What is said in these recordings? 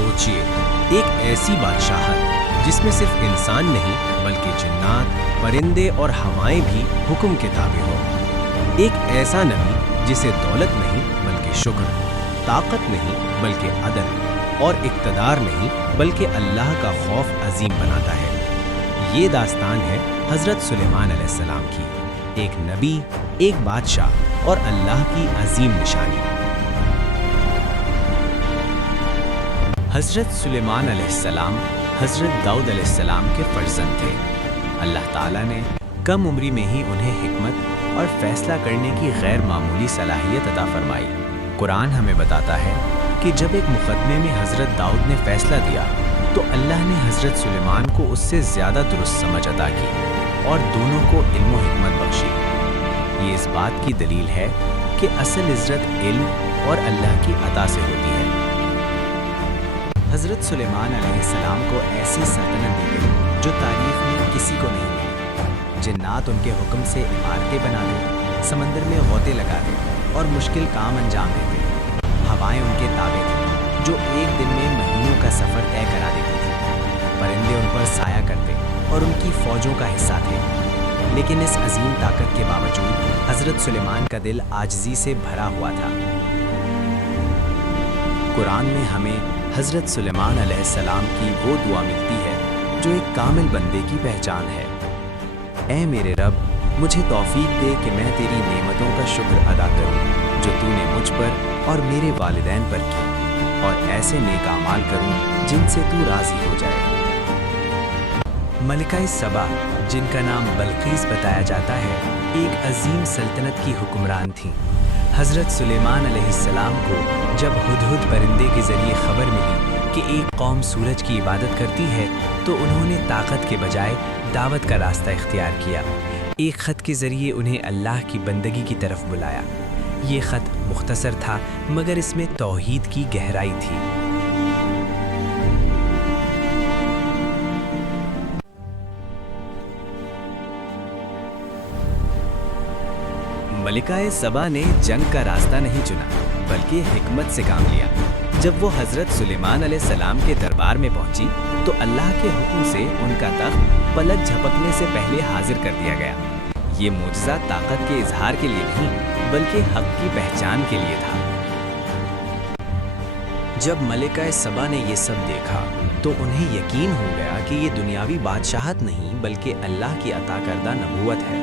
सोचिए, एक ऐसी बादशाहत जिसमें सिर्फ इंसान नहीं बल्कि जिन्नात, परिंदे और हवाएं भी हुक्म के ताबे हो। एक ऐसा नबी जिसे दौलत नहीं बल्कि शुक्र, ताकत नहीं बल्कि अदल और इक़्तिदार नहीं बल्कि अल्लाह का खौफ अजीम बनाता है। ये दास्तान है हज़रत सुलेमान अलैहिस्सलाम की, एक नबी, एक बादशाह और अल्लाह की अजीम निशानी। हज़रत सुलेमान अलैहिस्सलाम हज़रत दाऊद अलैहिस्सलाम के फ़र्ज़ंद थे। अल्लाह ताला ने कम उम्री में ही उन्हें हिकमत और फ़ैसला करने की गैर मामूली सलाहियत अता फरमाई। कुरान हमें बताता है कि जब एक मुक़दमे में हज़रत दाऊद ने फ़ैसला दिया तो अल्लाह ने हज़रत सुलेमान को उससे ज़्यादा दुरुस्त समझ अता की और दोनों को इल्म व हिकमत बख्शी। ये इस बात की दलील है कि असल इज़्ज़त इल्म और अल्लाह की अता से होती है। हज़रत सुलेमान अलैहिस्सलाम को ऐसी सल्तनत दी गई जो तारीख़ में किसी को नहीं मिली। जिन्नात उनके हुक्म से इमारतें बनाते, समंदर में गौते लगाते और मुश्किल काम अंजाम देते। हवाएं उनके ताबे थीं जो एक दिन में महीनों का सफ़र तय करा देती थी। परिंदे उन पर साया करते और उनकी फ़ौजों का हिस्सा थे। लेकिन इस अजीम ताकत के बावजूद हज़रत सुलेमान का दिल आजिज़ी से भरा हुआ था। कुरान में हमें हज़रत सुलेमान अलैहिस्सलाम की वो दुआ मिलती है जो एक कामिल बंदे की पहचान है। ऐ मेरे रब, मुझे तौफीक दे कि मैं तेरी नेमतों का शुक्र अदा करूं जो तूने मुझ पर और मेरे वालिदैन पर की, और ऐसे नेक आमाल करूं जिनसे तू राज़ी हो जाए। मलिका सबा, जिनका नाम बल्कीस बताया जाता है, एक अजीम सल्तनत की हुक्मरान थीं। हज़रत सुलेमान अलैहिस्सलाम को जब हुदहुद परिंदे के ज़रिए ख़बर मिली कि एक कौम सूरज की इबादत करती है तो उन्होंने ताकत के बजाय दावत का रास्ता इख्तियार किया। एक ख़त के ज़रिए उन्हें अल्लाह की बंदगी की तरफ बुलाया। ये ख़त मुख्तसर था मगर इसमें तौहीद की गहराई थी। मलिका सबा ने जंग का रास्ता नहीं चुना बल्कि हिकमत से काम लिया। जब वो हज़रत सुलेमान अलैहिस्सलाम के दरबार में पहुंची तो अल्लाह के हुक्म से उनका तख्त पलक झपकने से पहले हाजिर कर दिया गया। ये मोजज़ा ताकत के इजहार के लिए नहीं बल्कि हक़ की पहचान के लिए था। जब मलिका सबा ने ये सब देखा तो उन्हें यकीन हो गया कि ये दुनियावी बादशाहत नहीं बल्कि अल्लाह की अता करदा नबूवत है।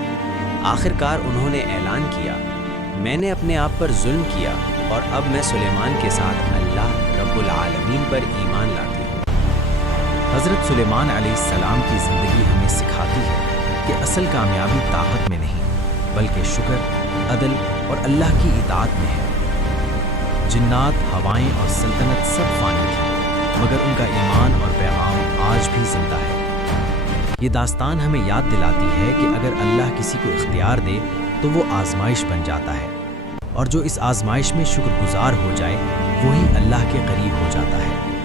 आखिरकार उन्होंने ऐलान किया, मैंने अपने आप पर जुल्म किया और अब मैं सुलेमान के साथ अल्लाह रब्बुल आलमीन पर ईमान लाती हूँ। हज़रत सुलेमान अलैहिस्सलाम की ज़िंदगी हमें सिखाती है कि असल कामयाबी ताकत में नहीं बल्कि शुक्र, अदल और अल्लाह की इताअत में है। जिन्नात, हवाएं और सल्तनत सब फ़ानी थी मगर उनका ईमान और पैगाम आज भी ज़िंदा है। ये दास्तान हमें याद दिलाती है कि अगर अल्लाह किसी को इख्तियार दे तो वो आजमाइश बन जाता है, और जो इस आजमाइश में शुक्रगुजार हो जाए वही अल्लाह के करीब हो जाता है।